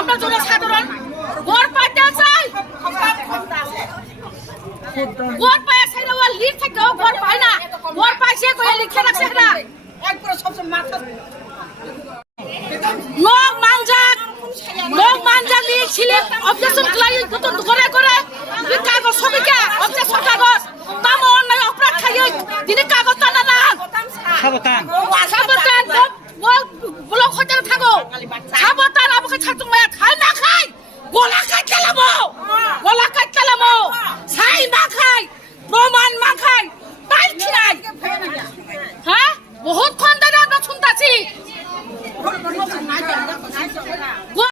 আমরা জন্য সাধারণ ভোট পাইতে চাই, ভোট পায় সেটা লিড থেকে ভোট পায় না, ভোট পায় সে করে লিখে রাখছে না একবার সবসময় মাথা লোক মানজাক লিখছিলে অবজেকশন ক্লাই কত করে করে কাগজ সবিকে অবজেকশন কাগজ তাম অন্যায় অপরাধ খাই তিনি কাগজ টানা না সাবধান সাবধান ব্লক হতে থাকো সাবধান আমাকে ছাত্র মায়া খাই না খাই গোলা খাই চালামো ছাই না খাই প্রমাণ মা খাই তাই খিরাই হ্যাঁ বহুত